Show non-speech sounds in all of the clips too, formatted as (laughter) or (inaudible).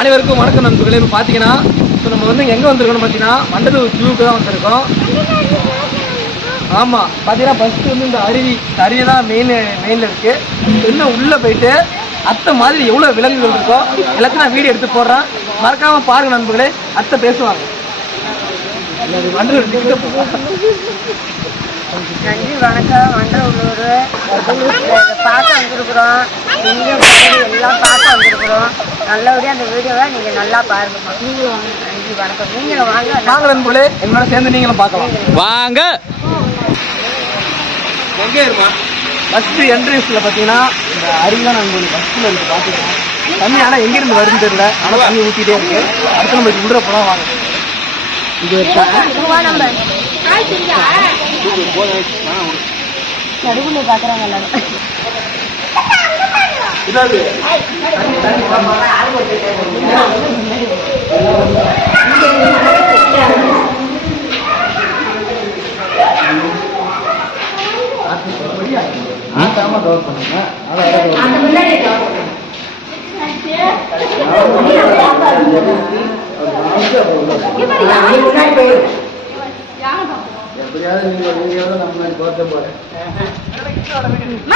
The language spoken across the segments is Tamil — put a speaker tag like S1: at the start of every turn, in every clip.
S1: அனைவருக்கும் வணக்கம் நண்பர்களே. இப்போ பார்த்தீங்கன்னா இப்போ நம்ம வந்து எங்கே வந்திருக்கோம்னு பார்த்தீங்கன்னா மண்டபம் ஜூவுக்கு தான் வந்திருக்கோம். ஆமாம் பார்த்தீங்கன்னா ஃபஸ்ட்டு வந்து இந்த அருவி அருவி தான் மெயின் மெயினில் இருக்குது இன்னும் உள்ளே போயிட்டு அத்தை மாதிரி எவ்வளோ விலங்குகள் இருக்கோ எல்லாத்தையும் நான் வீடியோ எடுத்து போடுறேன். மறக்காமல் பாருங்க நண்பர்களே அத்தை பேசுவாங்க.
S2: நன்றி வணக்கம். மண்டபூர் பார்க்க வந்திருக்கிறோம். எல்லாம் பார்க்க வந்திருக்கிறோம். நல்லபடியாக அந்த வீடியோவை நீங்கள் நல்லா பாருங்கம்மா நீங்களும் வாங்க நன்றி வணக்கம். நீங்களும் வாங்க
S1: வாங்க நண்பர்களே என்னோட சேர்ந்து நீங்களும் பார்க்கலாம்.
S3: வாங்க.
S1: எங்கே இருமா ஃபஸ்ட்டு என்ட்ரன்ஸில் பார்த்தீங்கன்னா இந்த அருவி தான் நாங்கள் ஃபஸ்ட்டில் இருக்கு பார்த்துக்கலாம் தண்ணி ஆனால் எங்கேருந்து வருதுன்னு தெரியல. ஆனால் தண்ணி ஊற்றிட்டே இருக்கு. அடுத்து நம்ம இது உள்ள போனால் வாங்க. இது
S2: நடுவில் பார்க்குறாங்க எல்லாரும்.
S1: இதாவது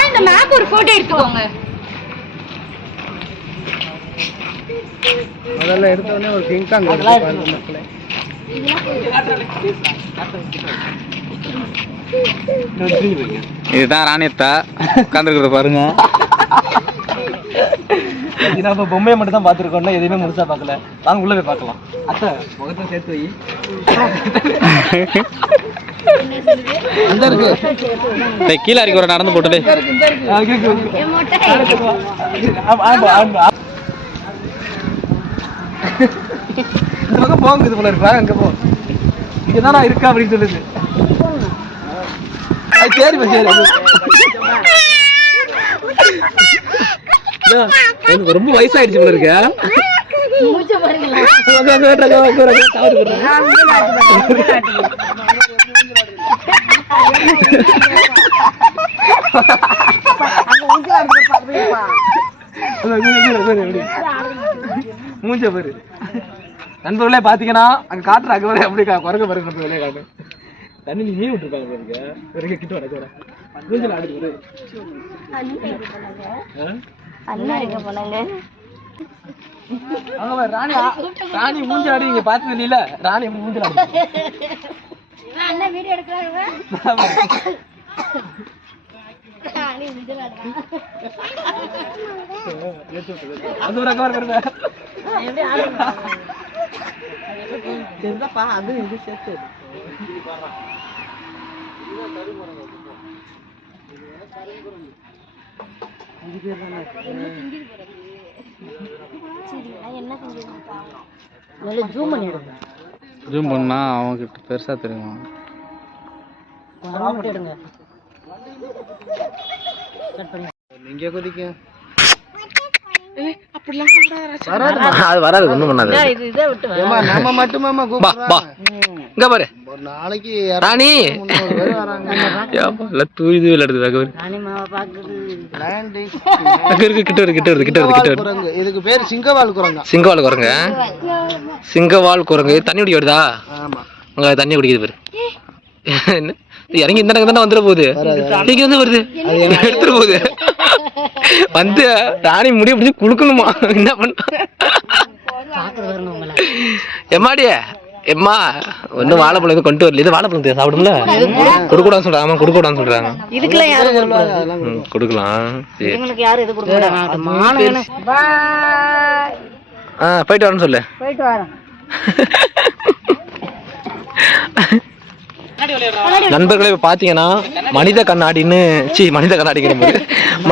S2: இந்த மேப் ஒரு ஃபோட்டோ எடுத்துக்கோங்க.
S1: முதல்ல எடுத்தோடனே ஒரு கிங்காங் மக்களே.
S3: இதுதான் ராணியத்தா. உட்காந்துருக்கிறத பாருங்க.
S1: இப்போ பொம்மையை மட்டும் தான் பார்த்துருக்கோம்னா எதையுமே முழுசா பார்க்கல. வாங்க உள்ள போய் பார்க்கலாம். அத்தை முகத்தை சேர்த்து வை.
S3: டேய், கீழே இறக்கி ஒரு நடந்து
S1: இருக்கு, இருக்கு. ஆமா. இந்த பக்கம் போங்க இது போல இருப்பா அங்க போ இங்கதான் நான் இருக்கா அப்படின்னு சொல்லுது சரி அது. இதோ, எனக்கு ரொம்ப வயசாயிடுச்சு போல இருக்கு
S2: மூச்சை பாருங்களா
S1: அங்க, அங்க, அங்க, அங்க, அங்க, அங்க, தவறு போடுறேன். அங்க, அங்க, அங்க, அங்க, அங்க, அங்க. மூஞ்ச பாரு நண்பர்களே பாத்தீங்கன்னா அங்க காட்டுற அங்க அப்படி குறைக்க குரங்க பாருங்க நண்பர்களே காட்டு தண்ணி நீ மீன் விட்டுருப்பாங்க பாருங்க வரைக்கும் கிட்ட வர வர மூஞ்சல் ஆடுது
S2: அண்ணா
S1: ராணி ராணி மூஞ்சல் ஆடி இங்க பார்த்தது இல்ல ராணி மூஞ்சல் ஆடு
S2: அண்ணா வீடியோ எடுக்கிறாங்க?
S1: அது ஒரு பாருங்க அது இது சேர்த்து
S2: நல்லா ஜூம் பண்ணி எடுங்க
S3: ஜூம் பண்ணா அவன்கிட்ட பெருசா தெரியும்?
S1: இங்க கொதிக்க
S3: அது வராது ஒண்ணும் பண்ணாது.
S1: நம்ம
S3: இங்க பாரு.
S1: நாளைக்கு
S3: ராணி. தூயுது விளையாடுது இருக்கு கிட்ட வருது கிட்ட வருது கிட்ட வருது கிட்ட வருது.
S1: குரங்கு. இதுக்கு பேர் சிங்கவால் குரங்கா.
S3: சிங்கவால் குரங்கு. சிங்கவால் குரங்கு. தண்ணி குடிக்க வருதா?
S1: ஆமா.
S3: அங்க தண்ணி குடிக்குது பாரு. இறங்கி இந்த தானே வந்துட போகுது? இங்க வந்து வருது. எடுத்துட்டு போகுது. வந்து ராணி முடிய பிடிச்சி குடுக்கணுமா என்ன பண்ண?
S2: பாக்குறது வருங்க உங்களை
S3: எம்மாடி? எம்மா ஒன்னும் வாழைப்பழம் எதுவும் கொண்டு வரல. இது வாழைப்பழம் சாப்பிடும்ல? கொடுக்கூடாதுன்னு சொல்றாங்க ஆமா கொடுக்கூடாதுன்னு சொல்றாங்க.
S2: இதுக்கெல்லாம் யாரும்
S3: கொடுக்கலாம். ஆ போயிட்டு வரேன்னு சொல்லு.
S2: போயிட்டு வரேன். (laughs)
S3: நண்பர்களே இப்போ பார்த்தீங்கன்னா மனித கண்ணாடின்னு சி மனித கண்ணாடிங்கிற போது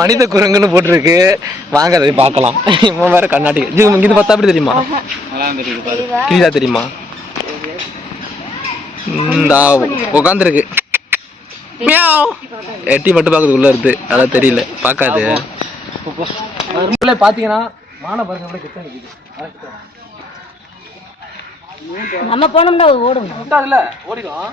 S3: மனித குரங்குன்னு போட்டிருக்கு. வாங்க அதை பார்க்கலாம். இவன் வேற கண்ணாடி. இது இது பார்த்தா அப்படி தெரியுமா? கிளிதா தெரியுமா? இந்த உட்காந்துருக்கு மியாவ். எட்டி மட்டும் பார்க்குது உள்ள இருந்து அதான் தெரியல. பார்க்காது.
S1: பாருங்க கிட்ட கிட்ட. வா.
S2: நம்ம போனோம்னா ஓடும்
S1: ஓடிடும்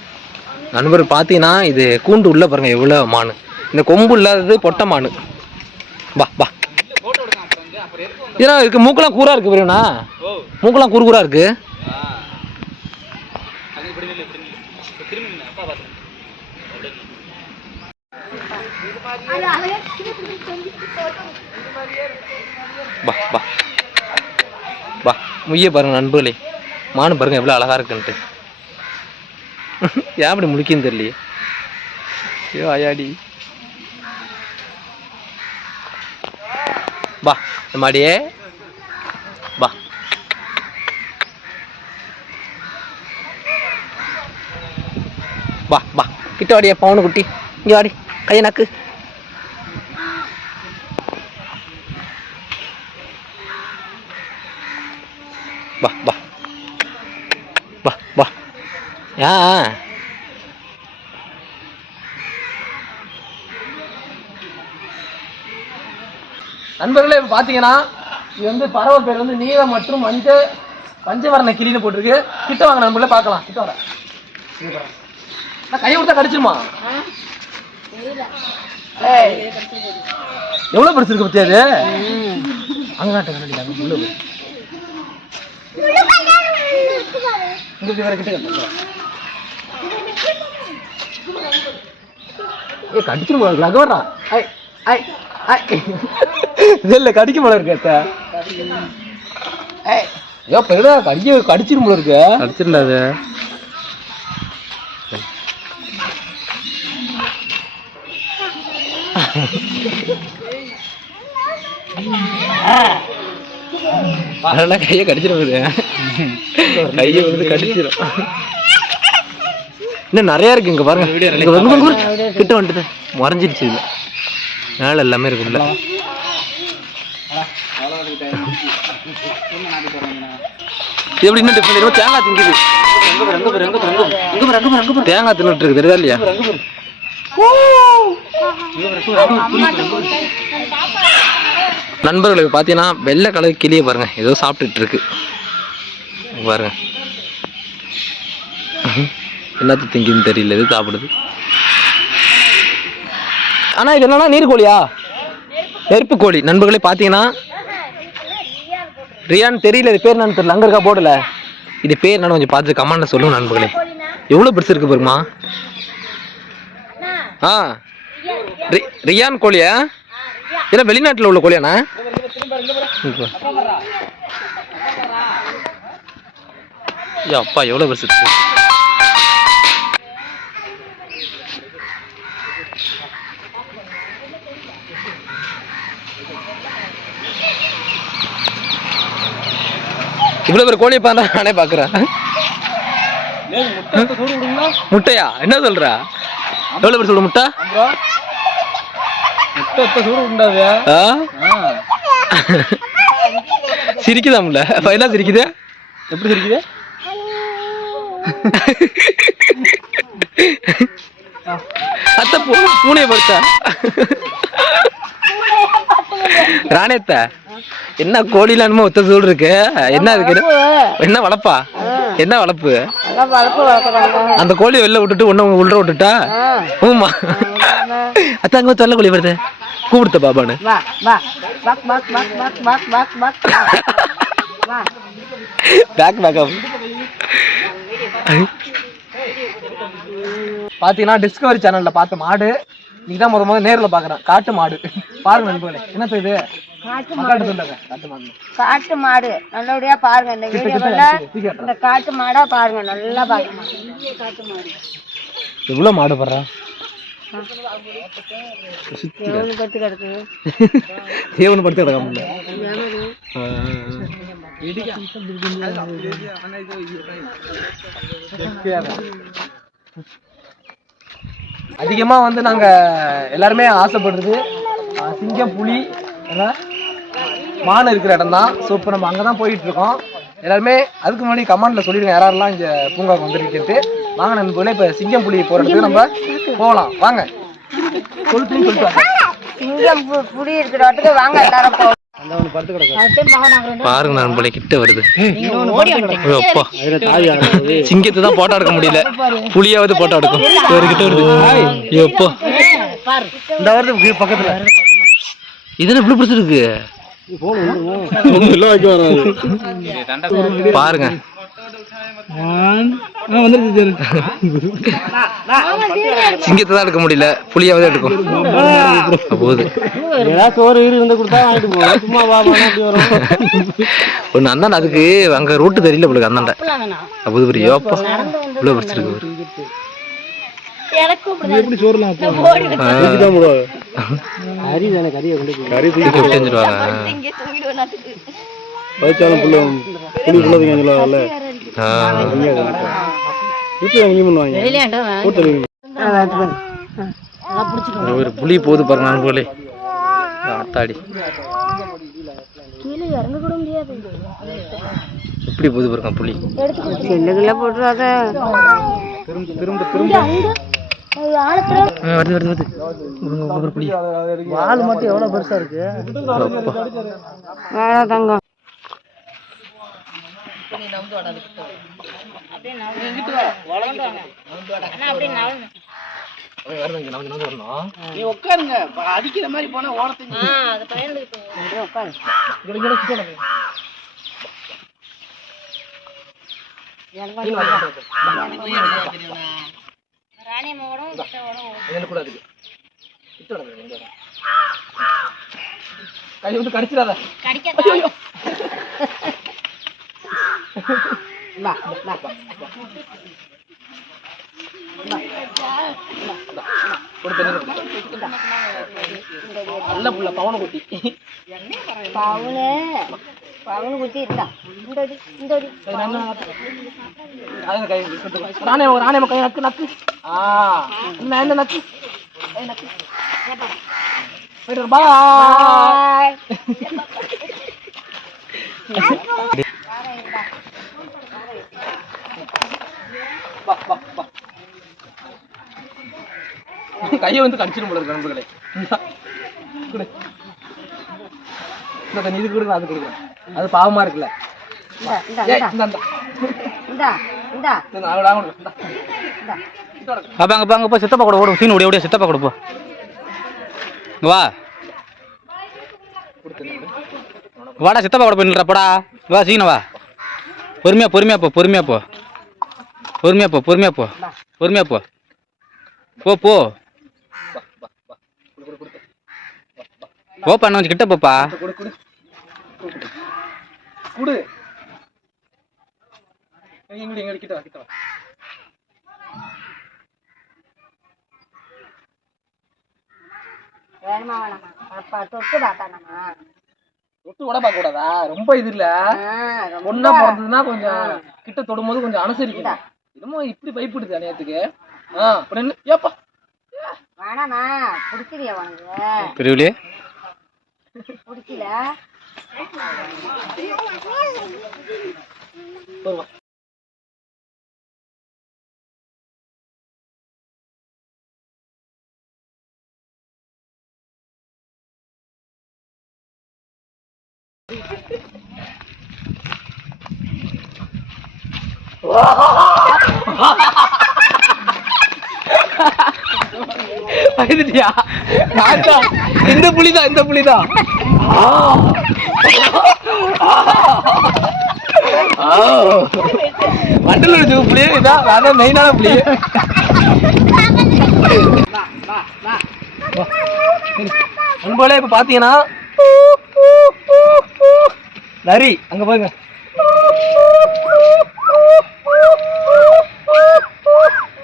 S1: நண்பர் பார்த்தீங்கன்னா இது கூண்டு உள்ள பாருங்க எவ்வளோ மான். இந்த கொம்பு இல்லாதது பொட்டை மான். பா பா இதெல்லாம் இருக்கு மூக்கெல்லாம் கூரா இருக்கு பிரியண்ணா. மூக்கெல்லாம் கூறு கூரா இருக்கு. பா பா வா முய்ய பாருங்க நண்பர்களே. மானு பாருங்க எவ்வளோ அழகா இருக்குன்ட்டு. ஏன் அப்படி முழிக்குன்னு தெரியலையே. ஐயோ அயாடி வா மாடியே வா. வா வா. கிட்ட வாடியே பவுனு குட்டி. இங்கே வாடி கையை நக்கு. வா வா. வா வா. ஏன்? நண்பர்களே இப்போ பார்த்தீங்கன்னா இது வந்து பறவை பேர் வந்து நீலம் மற்றும் மஞ்ச பஞ்சவரண கிளின்னு போட்டிருக்கு. கிட்ட வாங்க நண்பர்களே பார்க்கலாம். கிட்ட வர நான் கையை கொடுத்தா கடிச்சிருமா? எவ்வளோ பெருசு இருக்கு பத்தியா அது அங்கே காட்டு கண்ணாடி அங்க உள்ள போய். கிட்ட காட்டு. ஏய் கடிச்சிரும்? ஐ ஐ ஐ. இல்ல கடிக்க போல இருக்கு ஐயோ பெருடா கடிக்க கடிச்சிரும் போல இருக்கு. கடிச்சிடல அது. அதெல்லாம் கையை கடிச்சிடும் கையை வந்து கடிச்சிடும் இன்னும் நிறைய இருக்கு இங்க பாருங்க. கிட்ட வந்துட்டு. மறைஞ்சிருச்சு மேல எல்லாமே இருக்குல்ல எப்படி என்ன டிஃபரெண்ட் தேங்காய் திங்குது தேங்காய் தின்னுட்டு இருக்கு தெரியுதா இல்லையா? நண்பர்களுக்கு பார்த்தீங்கன்னா வெள்ளை கலர் கிளியை பாருங்க. ஏதோ சாப்பிட்டுட்டு இருக்கு பாருங்க. என்னத்து திங்குன்னு தெரியல எது சாப்பிடுது? ஆனால் இது என்னன்னா நீர்கோழியா நெருப்பு கோழி நண்பர்களே பார்த்தீங்கன்னா ரியான் தெரியல இது பேர் என்னன்னு தெரியல. அங்க இருக்கா போடல இது பேர் என்னன்னு கொஞ்சம் பார்த்து கமெண்ட்ல சொல்லுங்க நண்பர்களே. எவ்வளவு பெருசு இருக்கு பாருமா ஆ. ரியான் கோழியா? இதெல்லாம் வெளிநாட்டுல உள்ள கோழியாண்ணா? அப்பா எவ்வளவு பெருசு இருக்கு? இவ்வளவு பேர் கோழியை பார்த்தா நானே பாக்குறேன். முட்டையா? என்ன சொல்ற? எவ்வளவு பேர் சொல்ற முட்டை? சிரிக்குதாம்ல ஃபைனா சிரிக்குது?
S3: எப்படி இருக்குது
S1: அத்த பூ பூனைய படுத்த ராணேத்த என்ன கோழில என்னமோ ஒத்த சூடு இருக்கு? என்ன இருக்கு என்ன வளப்பா? என்ன வளர்ப்பு
S2: வளர்ப்பு
S1: அந்த கோழி வெளில விட்டுட்டு ஒண்ணு உள்ள விட்டுட்டா? ஊமா அத்த அங்க தொல்லை கோழி வருது. கூப்பிடுத்த
S2: வா பக் பக் பக் பக் பக் பக் பக் வா
S1: பேக் பேக்கப் பாத்தீங்கன்னா டிஸ்கவரி சேனல்ல பார்த்த மாடு தான் முத முத நேர்ல பாக்குறேன் காட்டு மாடு. பாருங்க நண்பர்களே என்ன இது?
S2: காட்டு
S1: மாடு.
S2: காட்டு மாடு. நல்லபடியா பாருங்க இந்த வீடியோவில் இந்த காட்டு மாடா பாருங்க நல்லா பாருங்க.
S1: எவ்வளவு மாடு படுறா?
S2: கிடக்கு.
S1: தேவனு படுத்து அதிகமா வந்து நாங்க எல்லாருமே ஆசைப்படுறது சிங்கம் புலி மான் இருக்கிற இடம் தான் ஸோ இப்போ நம்ம அங்கே தான் போயிட்டு இருக்கோம் எல்லாருமே அதுக்கு முன்னாடி கமெண்ட்ல சொல்லிடுங்க யாரெல்லாம் இங்க பூங்காவுக்கு வந்திருக்கிறது வாங்க நண்பர்களே இப்போ சிங்கம் புலி போற இடத்துக்கு நம்ம போகலாம் வாங்க. சொல்லிட்டு சொல்லிட்டு வாங்க.
S2: சிங்கம் புலி இருக்கிற இடத்துக்கு வாங்க எல்லாரும் போ
S4: பாருங்க நண்பர்களே கிட்ட வருது. சிங்கத்தை தான் போட்டோ எடுக்க முடியல. புலியாவது போட்டோ எடுக்கும். ஒரு கிட்ட வருது. அப்பா.
S1: இந்த வருது பக்கத்துல.
S4: இது என்ன இப்படி பிடிச்சிருக்கு? பாருங்க. சிங்கத்தை தான் எடுக்க முடியல. புலியாவது எடுக்கும். போகுது. ஒண்ணு அந்தாண்ட அதுக்கு அங்க ரூட்டு தெரியல உங்களுக்கு அந்தாண்ட அப்போது பெரிய யோப்பா. இவ்வளவு பிடிச்சிருக்கு பாரு. ஆ. தூக்கி விட்டு எறிஞ்சிருவாங்க. ஆ. ஒரு புலி போகுது பாருங்க நண்பர்களே ஆத்தாடி. எப்படி போகுது பாருங்க புலி.
S2: செல்லுக்குள்ள போட்டுருவாங்க
S4: ஆ, வருது
S1: வால் மட்டும் எவ்வளவு பெருசா இருக்கு?
S2: தங்கம்.
S1: நீ உட்காருங்க. அடிக்கிற மாதிரி போனா ஓடத்துக்கு கை வந்து கடிச்சிடாத. நல்ல புள்ள பவன குட்டி
S2: பவுனு பவுனு குத்தி இருந்தா இந்த அடி, இந்த அடி.
S1: அதான் கை விட்டு. ராணே ராணே கை நக்கு நக்கு. ஆ. என்ன என்ன நக்கு. கை நக்கு. போயிட்டு வா.
S2: பாய்.
S1: வா வா வா கையை வந்து கடிச்சிடும் போல இருக்கு நண்பர்களே. இது கொடுங்க அது கொடுங்க அது பாவமா இருக்குல்ல.
S4: அப்ப அங்க பாங்க போய் சித்தப்பா கூட ஓடும் சீன் ஓடி ஓடியா. சித்தப்பா கூட போ. இங்க வா. வாடா சித்தப்பா கூட போய் நில்றா. போடா. வா சீன வா. பொறுமையா பொறுமையா போ பொறுமையா போ. பொறுமையா போ பொறுமையா போ. பொறுமையா போ. போ போ. போ பண்ண கொஞ்சம் கிட்ட போப்பா.
S1: கொடு. கொடு குடு எங்க எங்க எங்க கிட்ட வா கிட்ட வா.
S2: வேணுமா வேணாமா அப்பா தொட்டு பார்த்தானாமா
S1: கூட பார்க்க கூடாதா? ரொம்ப இது இல்ல. ஒன்னா பிறந்ததுன்னா கொஞ்சம் கிட்ட தொடும்போது கொஞ்சம் அனுசரிக்கும் என்னமோ இப்படி பயப்படுது அநியாயத்துக்கு. ஆ அப்புறம் என்ன ஏப்பா
S2: வேணாமா உனக்கு?
S4: பெரியவளே.
S2: பிடிக்கல.
S1: 问我。哇哈哈！哈哈哈哈哈！பயந்துட்டியா நான் தான். இந்த புலிதான் இந்த புலிதான். வண்டலூர் அடிச்ச புளியே இதான் அதான் மெயினான புளி அன்போல இப்ப பாத்தீங்கன்னா நரி அங்க பாருங்க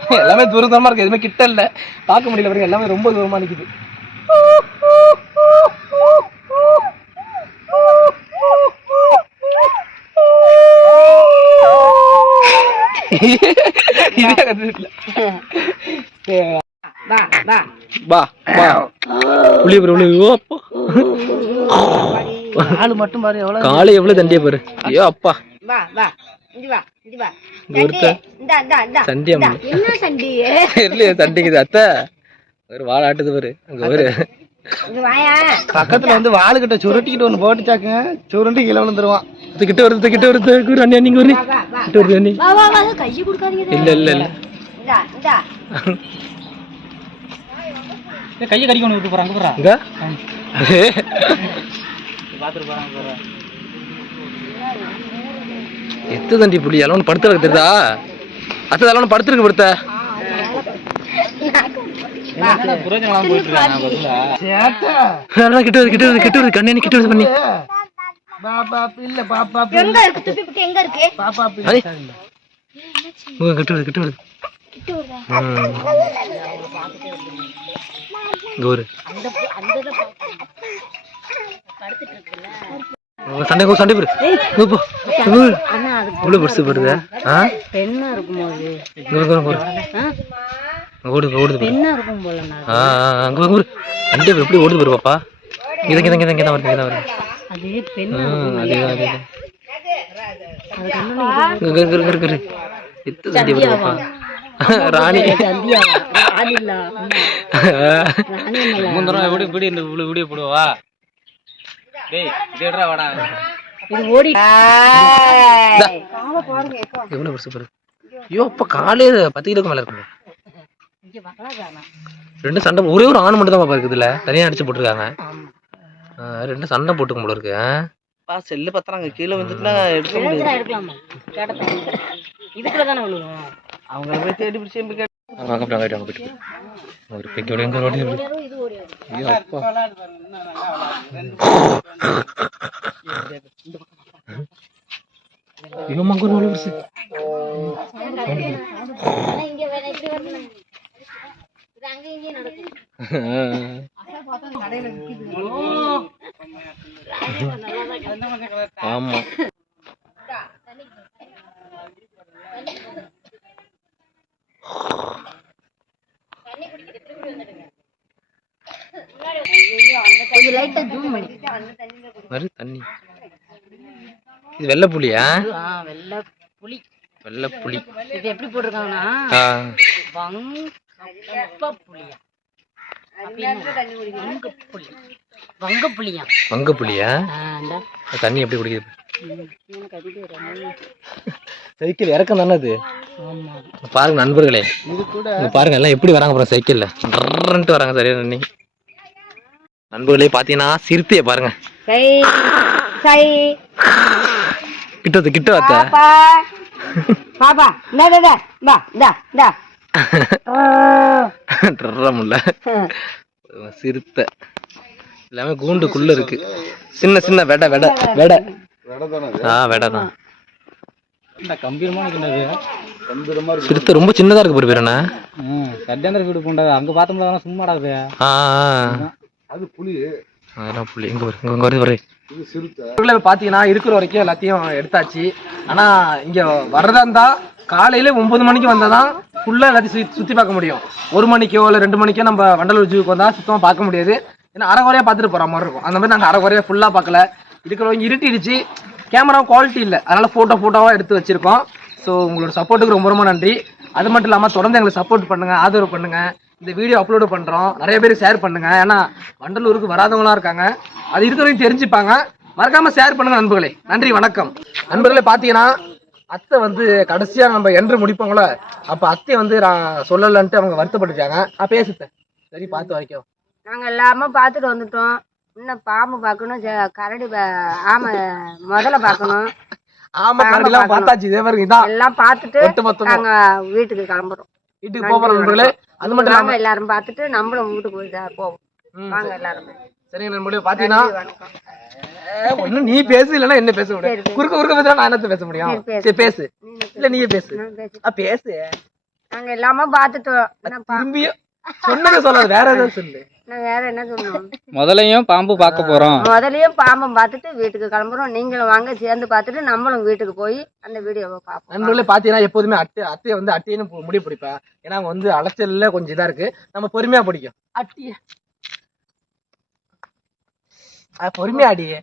S1: (laughs) எல்லாமே தூர தூரமா இருக்கு. எதுவுமே கிட்ட இல்ல. பார்க்க முடியல பாருங்க. எல்லாமே ரொம்ப தூரமா நிக்குது. (laughs) இதே
S4: பா பா புளி புளி ஓ.
S3: ஆளு மட்டும் பாரு எவ்வளவு
S1: காலை எவ்வளவு தண்டிய பாரு. ஐயோ அப்பா. ஒரு வாழை ஆட்டுது பாரு. அங்க
S2: வாயா.
S3: பக்கத்துல வந்து வாளு கிட்ட சுருட்டிக்கிட்டு ஒண்ணு போட்டுச்சாக்குங்க. சுருட்டி கீழே விழுந்துருவான்.
S1: இது கிட்ட வருது கிட்ட வருது. குரு அண்ணா நீங்க கிட்ட வருது அண்ணி.
S2: கொடுக்காதீங்க.
S1: இல்ல இல்ல இல்ல.
S3: கையை கடிக்கணும் விட்டு போறாங்க போறா.
S1: இங்க
S3: பாத்துட்டு போறாங்க
S1: எத்து தண்டி புலி எல்லாம் படுத்துறது தெரியுதா? அத்தை அதெல்லாம் படுத்துருக்கு படுத்த. கிட்ட கிட்ட வருது கிட்ட கண்ணே கிட்ட பண்ணி.
S3: பாப்பா இல்ல பாப்பா
S2: எங்க இருக்கு? துப்பி குட்டி எங்க இருக்கு?
S3: பாப்பா
S1: அடே. உங்க கிட்ட வருது கிட்ட வருது ம். இங்க ஒரு. உங்க சண்டை சண்டை போரு
S2: அது
S1: இவ்வளவு பெருசு போடுது. ஆ?
S2: பெண்ணா இருக்கும் போது.
S1: ஓடுது ஓடுது.
S2: பெண்ணா இருக்கும் போல
S1: ஆ அங்க வண்டி பாரு, எப்படி ஓடுது பாப்பா. இங்க இங்க இங்க இங்க தான் வருது இங்க தான் வருது.
S2: அது பெண்
S1: ஆ, அதேதான் அதேதான் இங்க இங்க இங்க இருக்கு எத்து சண்டி போடு பாப்பா. ராணி.
S2: ராணி என்ன
S3: முந்தரம் எப்படி இப்படி இந்த வீடியோ போடுவா? டேய் வாடா.
S2: இது ஓடி.
S1: எவ்வளவு பெருசு பாரு. ஐயோ அப்ப காலே பத்து கிலோக்கு மேல இருக்குங்க
S2: இங்க வராதானா
S1: ரெண்டு சண்டை ஒரே ஒரு ஆண் மட்டும் தான் தனியா அடிச்சு போட்டிருக்காங்க. ரெண்டு சண்டை போட்டுக்க போல இருக்கு. ஆ?
S3: செல்லு பத்திரம் கீழே வந்துட்டுனா எடுக்க
S2: விழுந்துடா எடுக்கலாமா? கேட்ட இதுக்குள்ள தானே விழுகும்
S3: அவங்க போய் தேடி பிடிச்சி
S1: அங்க போயிட்டு. ஒரு எங்க ஓடி.
S2: இது ஓடி
S1: ஐயோ அப்பா ஐயோ மங்க
S2: கொஞ்சம் லைட்டா ஜூம் பண்ணி.
S1: வரு தண்ணி. இது வெள்ளை புலியா
S2: ஆ வெள்ளை புளி.
S1: வெள்ளை புலி
S2: இது எப்படி போட்டிருக்காங்கன்னா வங்க புளியா. வங்க புளி வங்க புளியா
S1: வங்க புலியா
S2: இந்த.
S1: தண்ணி எப்படி குடிக்குது? சைக்கிள் இறக்கம் தானே அது?
S2: ஆமா.
S1: பாருங்க நண்பர்களே.
S3: இது கூட
S1: இங்க பாருங்க எல்லாம் எப்படி வராங்க அப்புறம் சைக்கிள்ல. வராங்க சரியா நன்னி நண்பர்களே பாத்தீங்கன்னா சிறுத்தைய பாருங்க.
S2: கை கை
S1: கிட்ட வந்து கிட்ட வாத்த.
S2: பாப்பா. பாப்பா இந்த இந்த இந்த இந்த இந்த (laughs)
S1: டர்ற முடியல சிறுத்தை. எல்லாமே கூண்டுக்குள்ள இருக்கு. சின்ன சின்ன வெடை வெடை வெடை. ஆ வெடை தான்
S3: இந்த கம்பீரமான கிண்டது கம்பீரமா இருக்கு
S1: சிறுத்தை ரொம்ப சின்னதா இருக்கு பாரு பேர் என்ன
S3: சட்டேந்திர வீடு போண்டது அங்க பார்த்தோம்னா சும்மாடா அது புலி.
S1: அதெல்லாம் புள்ளி இங்க வரு இங்க வருது வருது
S3: இது சிறுத்தை.
S5: பாத்தீங்கன்னா இருக்கிற வரைக்கும் எல்லாத்தையும் எடுத்தாச்சு. ஆனா இங்க வர்றதா இருந்தா காலையில ஒன்பது மணிக்கு வந்தாதான் ஃபுல்லா எல்லாத்தையும் சுத்தி- சுத்தி பார்க்க முடியும். ஒரு மணிக்கோ இல்ல ரெண்டு மணிக்கோ நம்ம வண்டலூர் ஜூக்கு வந்தா சுத்தமா பார்க்க முடியாது. ஏன்னா அரை குறையா பார்த்துட்டு போற மாதிரி இருக்கும். அந்த மாதிரி நாங்க அரை குறையா ஃபுல்லா பார்க்கல. இருக்கிறவங்க இருட்டிடுச்சு. கேமரா குவாலிட்டி இல்லை. அதனால போட்டோ போட்டோவா எடுத்து வச்சிருக்கோம். ஸோ உங்களோட சப்போர்ட்டுக்கு ரொம்ப ரொம்ப நன்றி. அது மட்டும் இல்லாம தொடர்ந்து எங்களுக்கு சப்போர்ட் பண்ணுங்க ஆதரவு பண்ணுங்க. இந்த வீடியோ அப்லோடு பண்றோம். நிறைய பேர் ஷேர் பண்ணுங்க. ஏன்னா வண்டலூருக்கு வராதவங்களா இருக்காங்க. அது இருக்கிறவங்க தெரிஞ்சுப்பாங்க. மறக்காம ஷேர் பண்ணுங்க நண்பர்களே. நன்றி வணக்கம். நண்பர்களே பாத்தீங்கன்னா அத்தை வந்து கடைசியா நம்ம என்று முடிப்போங்கள அப்ப அத்தை வந்து நான் சொல்லலன்ட்டு அவங்க வருத்தப்பட்டுட்டாங்க. ஆ பேசுத்த சரி பார்த்து வரைக்கும்
S2: நாங்க எல்லாமே பார்த்துட்டு வந்துட்டோம். இன்னும் பாம்பு பார்க்கணும் கரடி ஆமை முதல்ல பார்க்கணும்.
S5: ஆமா கரடிலாம் பார்த்தாச்சு. இதே மாதிரி இதான்
S2: எல்லாம் பார்த்துட்டு
S5: ஒட்டு மொத்தமா
S2: நாங்க வீட்டுக்கு கிளம்புறோம்.
S5: வீட்டுக்கு போறோம் நண்பர்களே. அது மட்டும் இல்லாம
S2: எல்லாரும் பார்த்துட்டு நம்மளும் வீட்டுக்கு போய் தான் போவோம் வாங்க எல்லாரும்.
S5: சரிங்க நண்பர்களே பாத்தீங்கன்னா ஒண்ணும் நீ பேசு இல்லைன்னா என்ன பேச முடியும் குறுக்க குறுக்க பேசுறா நான் என்னத்த பேச முடியும்?
S2: சரி, பேசு.
S5: இல்ல நீயே பேசு. பேசி-
S2: நாங்க எல்லாமே பார்த்துட்டோம். நான் பா-
S5: திரும்பியும் சொன்னதை சொல்லாது வேற ஏதாவது சொல்லு.
S2: நான் வேற என்ன சொல்லணும்?
S3: முதலையும் பாம்பு பார்க்க போறோம்.
S2: முதலையும் பாம்பை பார்த்துட்டு வீட்டுக்கு கிளம்புறோம். நீங்களும் வாங்க சேர்ந்து பார்த்துட்டு நம்மளும் வீட்டுக்கு போய் அந்த வீடியோவை பார்ப்போம்.
S5: நண்பர்களே பாத்தீங்கன்னா எப்போதுமே அட்டை அத்தையை வந்து அட்டைன்னு பு- முடி பிடிப்பேன். ஏன்னா அவங்க வந்து அலைச்சல்ல கொஞ்சம் இதா இருக்கு. நம்ம பொறுமையா பிடிக்கும். அட்டிய.
S1: பொறுமையாடி